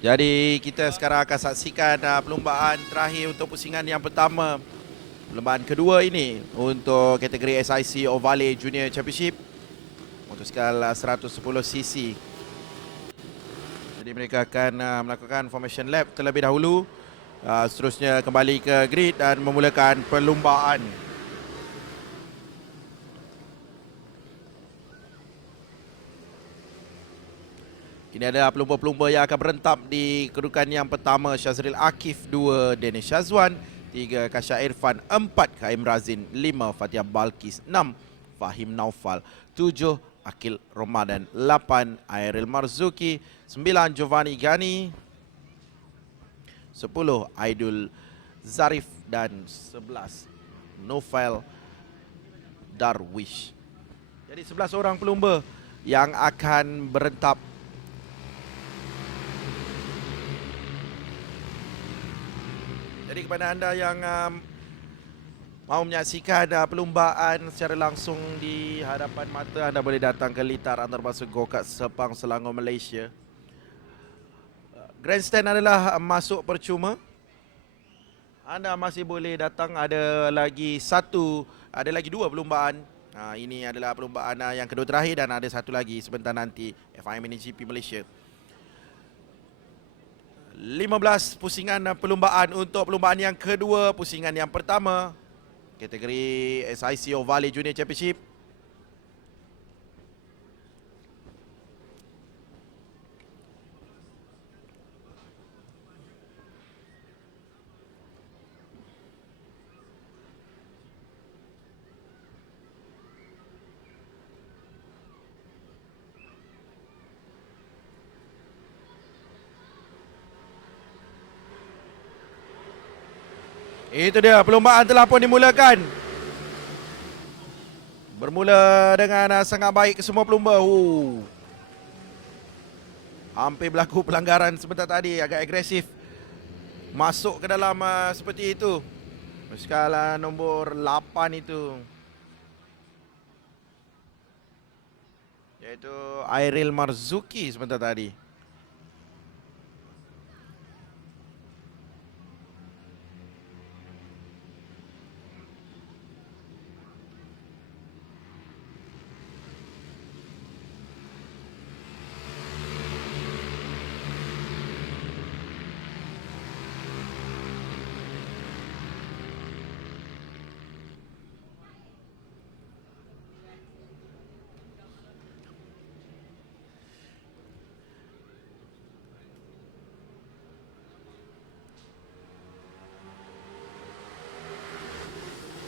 Jadi kita sekarang akan saksikan perlumbaan terakhir untuk pusingan yang pertama. Perlumbaan kedua ini untuk kategori SIC Ovale Junior Championship untuk skala 110cc. Jadi mereka akan melakukan formation lap terlebih dahulu. Seterusnya kembali ke grid dan memulakan perlumbaan. Ini adalah pelumba-pelumba yang akan berentap di kedudukan yang pertama. Syazril Akif 2, Danish Shazwan 3, Kasha Irfan 4, Kaim Razin 5, Fatia Balkis 6, Fahim Naufal 7, Akil Ramadan 8, Airil Marzuki 9, Giovanni Gani 10, Aidul Zarif dan 11, Novel Darwish. Jadi 11 orang pelumba yang akan berentap. Jadi kepada anda yang mahu menyaksikan perlumbaan secara langsung di hadapan mata, anda boleh datang ke Litar Antarabangsa Go-Kart Sepang, Selangor, Malaysia. Grandstand adalah masuk percuma. Anda masih boleh datang, ada lagi dua perlumbaan. Ini adalah perlumbaan yang kedua terakhir dan ada satu lagi sebentar nanti, FIM MiniGP Malaysia. 15 pusingan perlumbaan untuk perlumbaan yang kedua. Pusingan yang pertama kategori SIC Ovale Junior Championship. Itu dia, perlumbaan telah pun dimulakan. Bermula dengan sangat baik semua pelumba. Hampir berlaku pelanggaran sebentar tadi, agak agresif masuk ke dalam seperti itu. Skala nombor 8 itu, iaitu Airil Marzuki sebentar tadi.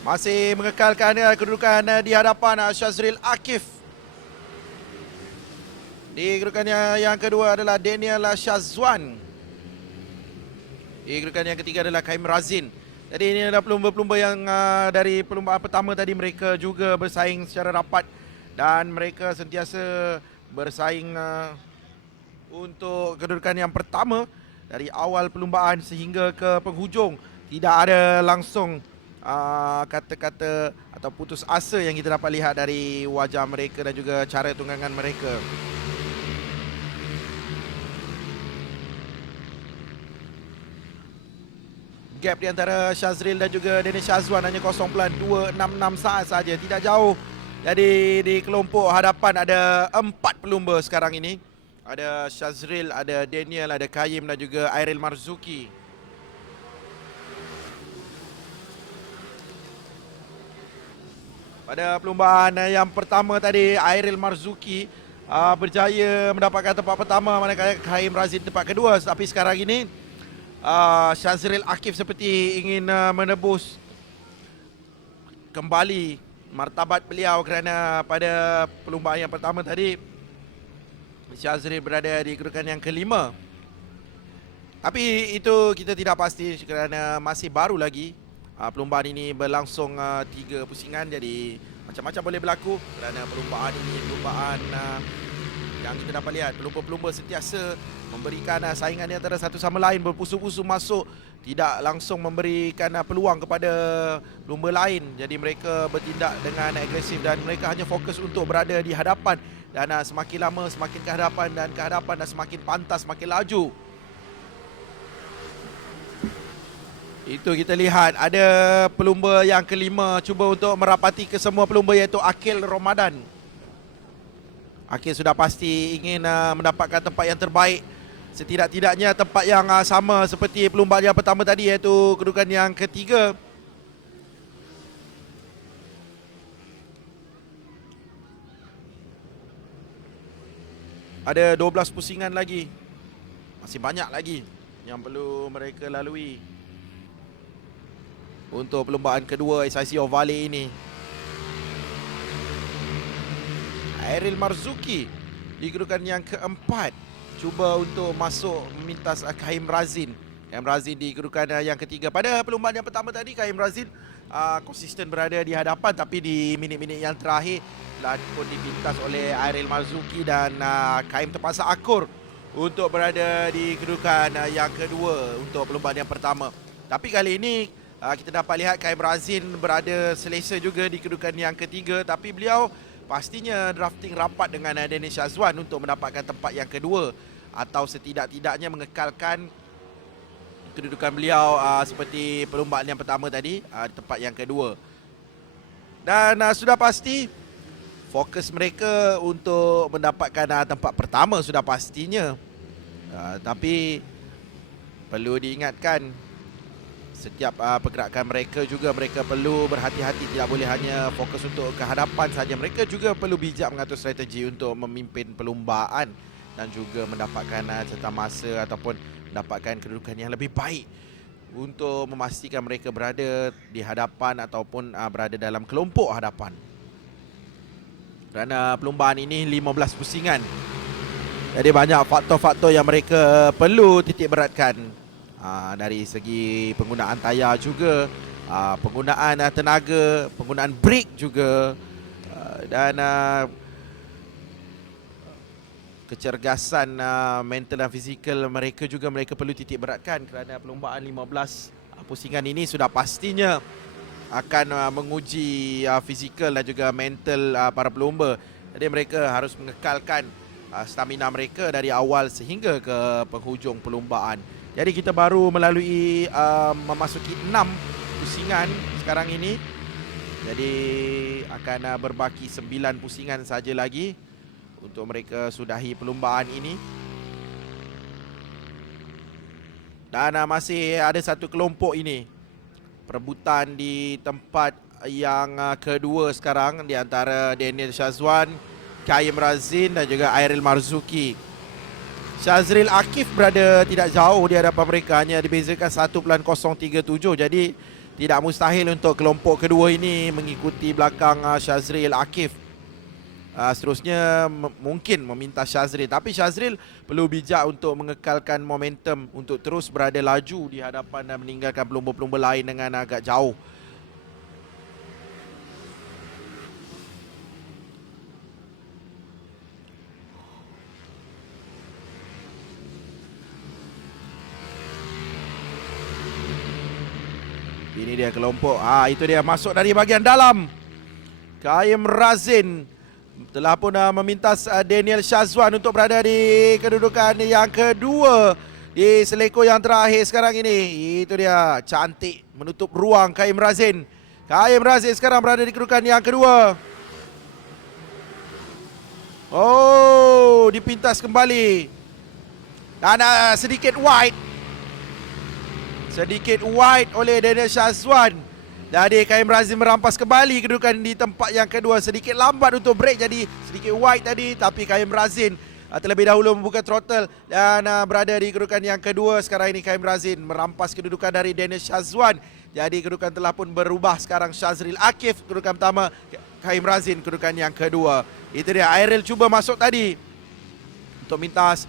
Masih mengekalkan kedudukan di hadapan Syazril Akif. Di kedudukan yang kedua adalah Daniel Shazwan. Di kedudukan yang ketiga adalah Kaim Razin. Jadi ini adalah pelumba-pelumba yang dari perlumbaan pertama tadi, mereka juga bersaing secara rapat dan mereka sentiasa bersaing untuk kedudukan yang pertama dari awal perlumbaan sehingga ke penghujung. Tidak ada langsung kata-kata atau putus asa yang kita dapat lihat dari wajah mereka dan juga cara tunggangan mereka. Gap di antara Syazril dan juga Danish Shazwan hanya 0.266 saat saja, tidak jauh. Jadi di kelompok hadapan ada 4 pelumba sekarang ini. Ada Syazril, ada Daniel, ada Kaim dan juga Airil Marzuki. Pada perlumbaan yang pertama tadi, Airil Marzuki berjaya mendapatkan tempat pertama, manakala Kaim Razin tempat kedua. Tapi sekarang ini Syazril Akif seperti ingin menebus kembali martabat beliau, kerana pada perlumbaan yang pertama tadi Syazril berada di kedudukan yang kelima. Tapi itu kita tidak pasti kerana masih baru lagi. Perlumbaan ini berlangsung 3 pusingan, jadi macam-macam boleh berlaku kerana perlumbaan ini perlumbaan yang kita dapat lihat pelumba-pelumba sentiasa memberikan saingan di antara satu sama lain, berpusu-pusu masuk, tidak langsung memberikan peluang kepada pelumba lain. Jadi mereka bertindak dengan agresif dan mereka hanya fokus untuk berada di hadapan, dan semakin lama semakin ke hadapan dan semakin pantas, semakin laju. Itu kita lihat ada pelumba yang kelima cuba untuk merapati ke semua pelumba, iaitu Akil Ramadan. Akil sudah pasti ingin mendapatkan tempat yang terbaik. Setidak-tidaknya tempat yang sama seperti perlumbaan yang pertama tadi, iaitu kedudukan yang ketiga. Ada 12 pusingan lagi. Masih banyak lagi yang perlu mereka lalui untuk perlumbaan kedua SIC Ovale ini. Airil Marzuki di kedudukan yang keempat cuba untuk masuk memintas Kaim Razin. Kaim Razin di kedudukan yang ketiga. Pada perlumbaan yang pertama tadi, Kaim Razin konsisten berada di hadapan, tapi di minit-minit yang terakhir telah pun dipintas oleh Airil Marzuki dan Kaim terpaksa akur untuk berada di kedudukan yang kedua untuk perlumbaan yang pertama. Tapi kali ini kita dapat lihat Kaim Razin berada selesa juga di kedudukan yang ketiga, tapi beliau pastinya drafting rapat dengan Danish Azwan untuk mendapatkan tempat yang kedua atau setidak-tidaknya mengekalkan kedudukan beliau seperti perlumbaan yang pertama tadi, tempat yang kedua. Dan sudah pasti fokus mereka untuk mendapatkan tempat pertama sudah pastinya. Tapi perlu diingatkan, setiap pergerakan mereka juga mereka perlu berhati-hati, tidak boleh hanya fokus untuk kehadapan saja. Mereka juga perlu bijak mengatur strategi untuk memimpin perlumbaan dan juga mendapatkan serta masa ataupun mendapatkan kedudukan yang lebih baik untuk memastikan mereka berada di hadapan ataupun berada dalam kelompok hadapan. Kerana perlumbaan ini 15 pusingan, jadi banyak faktor-faktor yang mereka perlu titik beratkan. Dari segi penggunaan tayar juga, penggunaan tenaga, penggunaan brake juga, dan kecergasan mental dan fizikal mereka juga mereka perlu titik beratkan, kerana perlumbaan 15 pusingan ini sudah pastinya akan menguji fizikal dan juga mental para pelumba. Jadi mereka harus mengekalkan stamina mereka dari awal sehingga ke penghujung perlumbaan. Jadi kita baru melalui memasuki 6 pusingan sekarang ini. Jadi akan berbaki 9 pusingan saja lagi untuk mereka sudahi perlumbaan ini. Dan masih ada satu kelompok ini, perebutan di tempat yang kedua sekarang di antara Daniel Shazwan, Kaim Razin dan juga Airil Marzuki. Shazril Akif berada tidak jauh di hadapan mereka, hanya dibezakan 1.037. Jadi tidak mustahil untuk kelompok kedua ini mengikuti belakang Shazril Akif. Seterusnya mungkin meminta Shazril, tapi Shazril perlu bijak untuk mengekalkan momentum untuk terus berada laju di hadapan dan meninggalkan pelumba-pelumba lain dengan agak jauh. Ini dia kelompok. Itu dia masuk dari bahagian dalam. Kaim Razin telah pun memintas Daniel Shazwan untuk berada di kedudukan yang kedua di seleko yang terakhir sekarang ini. Itu dia, cantik menutup ruang Kaim Razin. Kaim Razin sekarang berada di kedudukan yang kedua. Oh, dipintas kembali. Dan sedikit wide oleh Daniel Shazwan. Jadi Kaim Razin merampas kembali kedudukan di tempat yang kedua. Sedikit lambat untuk break, jadi sedikit wide tadi. Tapi Kaim Razin terlebih dahulu membuka throttle dan berada di kedudukan yang kedua. Sekarang ini Kaim Razin merampas kedudukan dari Daniel Shazwan. Jadi kedudukan telah pun berubah sekarang. Shazril Akif kedudukan pertama, Kaim Razin kedudukan yang kedua. Itu dia, Airil cuba masuk tadi untuk mintas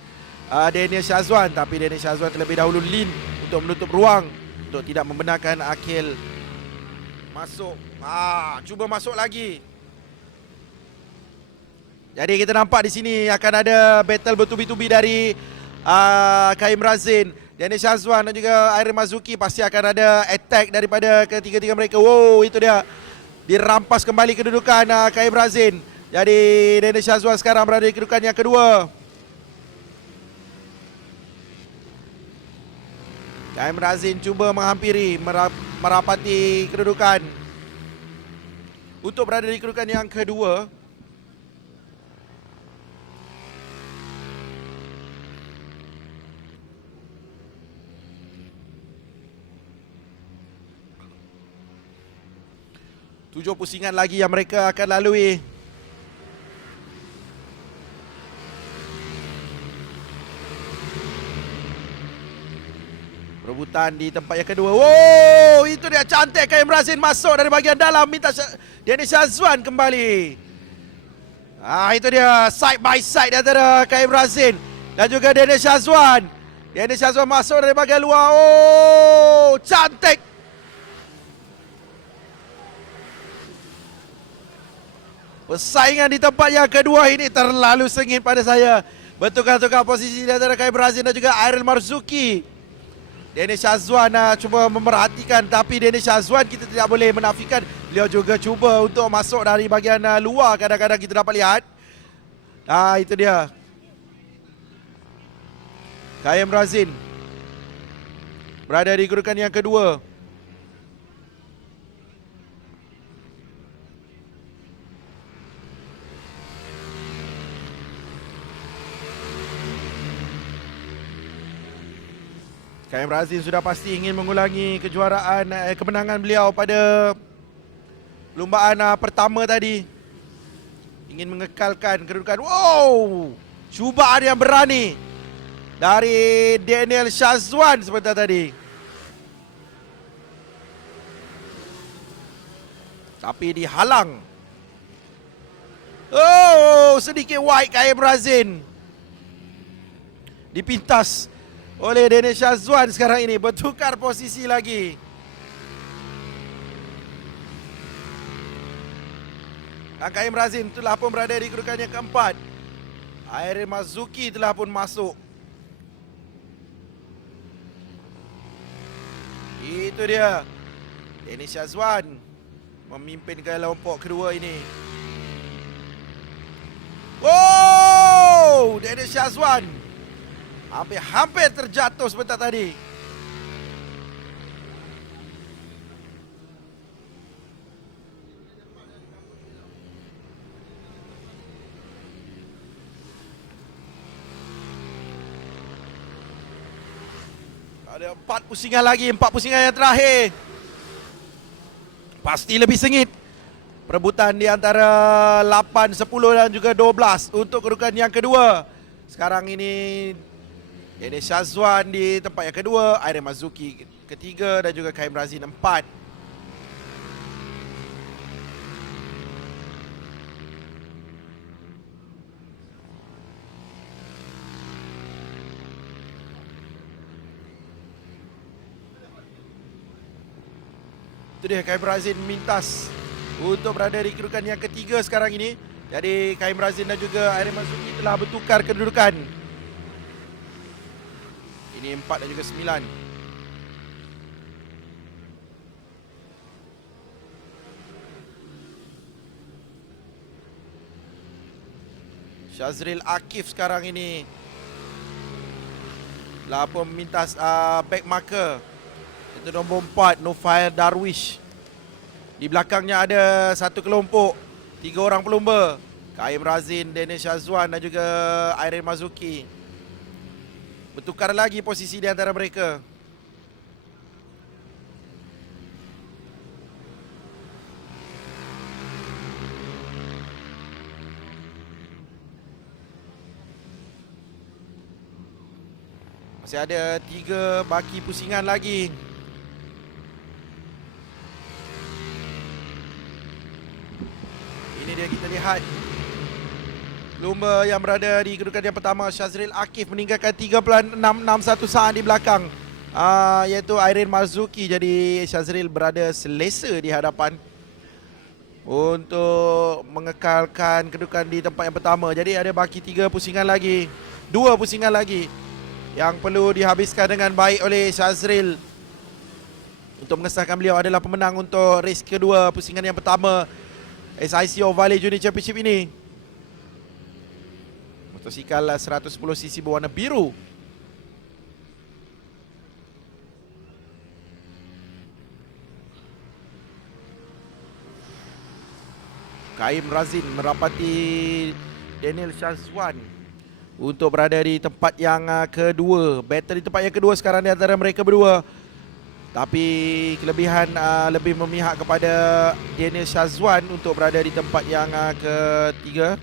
Daniel Shazwan, tapi Daniel Shazwan terlebih dahulu lean untuk menutup ruang untuk tidak membenarkan Akil masuk. Cuba masuk lagi. Jadi kita nampak di sini akan ada battle bertubi-tubi dari Kaim Razin, Daniel Shazwan dan juga Airil Marzuki. Pasti akan ada attack daripada ketiga-tiga mereka. Wow, itu dia, dirampas kembali kedudukan Kaim Razin. Jadi Daniel Shazwan sekarang berada di kedudukan yang kedua. KM Razin cuba menghampiri, merapati kedudukan untuk berada di kedudukan yang kedua. Tujuh pusingan lagi yang mereka akan lalui. Perebutan di tempat yang kedua. Wow, itu dia cantik KM Razin masuk dari bahagian dalam, minta Dennis Shazwan kembali. Itu dia side by side antara KM Razin dan juga Dennis Shazwan. Dennis Shazwan masuk dari bahagian luar. Oh, cantik. Persaingan di tempat yang kedua ini terlalu sengit pada saya. Bertukar-tukar posisi di antara KM Razin dan juga Airil Marzuki. Dennis Shazwan cuba memerhatikan, tapi Dennis Shazwan kita tidak boleh menafikan, beliau juga cuba untuk masuk dari bahagian luar, kadang-kadang kita dapat lihat. Itu dia KM Razin berada di kedudukan yang kedua. KM Razin sudah pasti ingin mengulangi kejuaraan kemenangan beliau pada perlumbaan pertama tadi. Ingin mengekalkan kedudukan. Wow, cubaan yang berani dari Daniel Shazwan sebentar tadi. Tapi dihalang. Oh, sedikit wide KM Razin. Dipintas oleh Dennis Shazwan sekarang ini, bertukar posisi lagi. KM Razin telah pun berada di kedudukan yang keempat. Airil Marzuki telah pun masuk. Itu dia Dennis Shazwan memimpin kelompok kedua ini. Wow, Dennis Shazwan hampir terjatuh sebentar tadi. Ada 4 pusingan lagi, 4 pusingan yang terakhir. Pasti lebih sengit. Perebutan di antara 8, 10 dan juga 12 untuk kedudukan yang kedua. Sekarang ini Dennis Shazwan di tempat yang kedua, Airil Marzuki ketiga dan juga KM Razin 4. Itu dia KM Razin mintas untuk berada di kedudukan yang ketiga sekarang ini. Jadi KM Razin dan juga Airil Marzuki telah bertukar kedudukan. Ini 4 dan juga 9. Shazril Akif sekarang ini telah pun memintas back marker. Itu nombor 4, Nufail Darwish. Di belakangnya ada satu kelompok, 3 orang pelumba, KM Razin, Dennis Shazwan dan juga Airil Marzuki. Bertukar lagi posisi di antara mereka. Masih ada 3 baki pusingan lagi. Ini dia kita lihat lumba yang berada di kedudukan yang pertama, Shazril Akif meninggalkan 3.661 saat di belakang, iaitu Airil Marzuki. Jadi Shazril berada selesa di hadapan untuk mengekalkan kedudukan di tempat yang pertama. Jadi ada baki 3 pusingan lagi, 2 pusingan lagi yang perlu dihabiskan dengan baik oleh Shazril untuk mengesahkan beliau adalah pemenang untuk race kedua pusingan yang pertama SICO Valley Junior Championship ini. Motosikal 110cc berwarna biru. Kaim Razin merapati Daniel Shazwan untuk berada di tempat yang kedua. Battle di tempat yang kedua sekarang di antara mereka berdua. Tapi kelebihan lebih memihak kepada Daniel Shazwan untuk berada di tempat yang ketiga.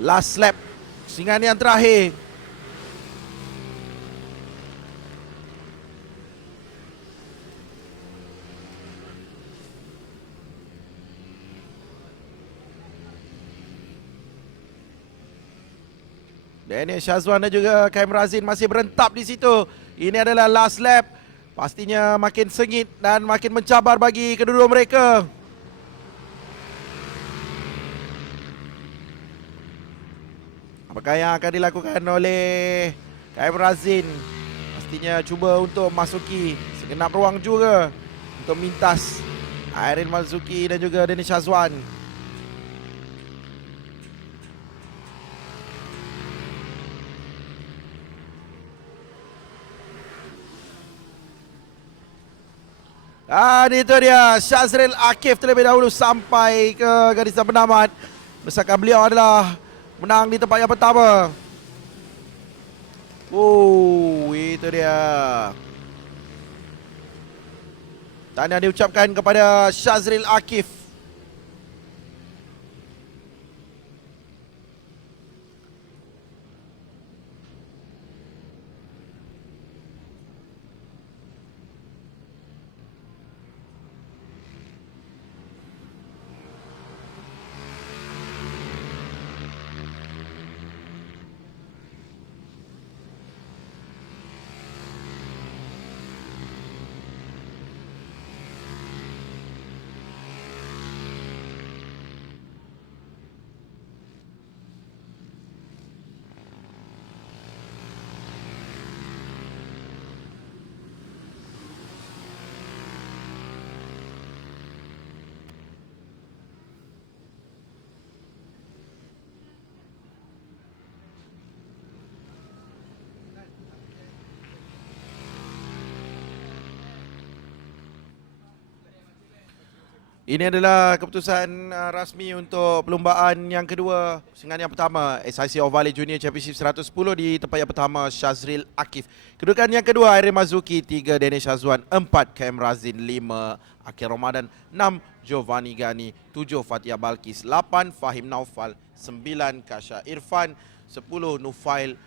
Last lap, singan yang terakhir. Daniel Shazwan dan juga Kaim Razin masih berentap di situ. Ini adalah last lap. Pastinya makin sengit dan makin mencabar bagi kedua-dua mereka. Apakah yang akan dilakukan oleh Kaim Razin? Pastinya cuba untuk masuki segenap ruang juga untuk mintas Airin Malzuki dan juga Daniel Shazwan. Itu dia Syazril Akif terlebih dahulu sampai ke garisan penamat. Bersama beliau adalah menang di tempat yang pertama. Itu dia. Tahniah diucapkan kepada Syazril Akif. Ini adalah keputusan rasmi untuk perlumbaan yang kedua. Pusingan yang pertama, SIC Ovale Junior Championship 110 di tempat yang pertama, Syazril Akif. Kedudukan yang kedua, Airin Malzuki, 3 Daniel Shazwan, 4 Kaim Razin, 5 Akhil Ramadan, 6 Giovanni Gani, 7 Fatia Balkis, 8 Fahim Naufal, 9 Kasha Irfan, 10 Nufail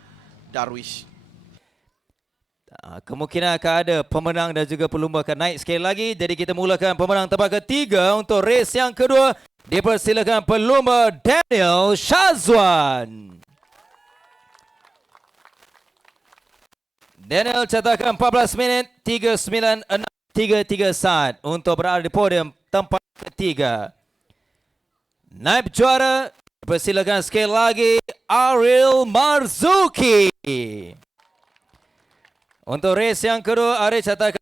Darwish. Kemungkinan akan ada pemenang dan juga pelumba akan naik sekali lagi. Jadi kita mulakan pemenang tempat ketiga untuk race yang kedua. Dipersilakan pelumba Daniel Shazwan. Daniel catatkan 14 minit 396.33 saat untuk berada di podium tempat ketiga. Naib juara dipersilakan sekali lagi Ariel Marzuki. Untuk race yang kedua, Ariel catatkan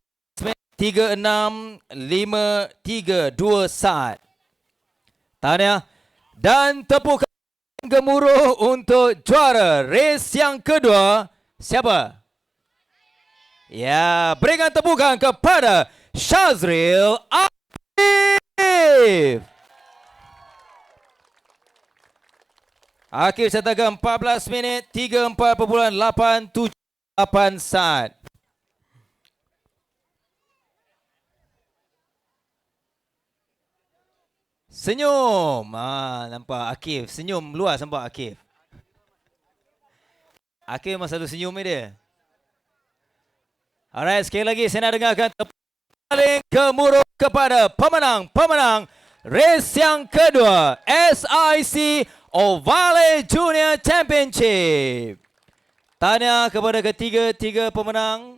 36.532 saat. Tahniah dan tepukan gemuruh untuk juara race yang kedua. Siapa? Ya, berikan tepukan kepada Syazril Akif. Akif catatkan 14 minit 34.878 saat. Senyum. Nampak Akif. Senyum luas nampak Akif. Akif memang selalu senyum dia. Alright, sekali lagi saya nak dengarkan paling gemuruh kepada pemenang race yang kedua SIC Ovale Junior Championship. Tahniah kepada ketiga-tiga pemenang.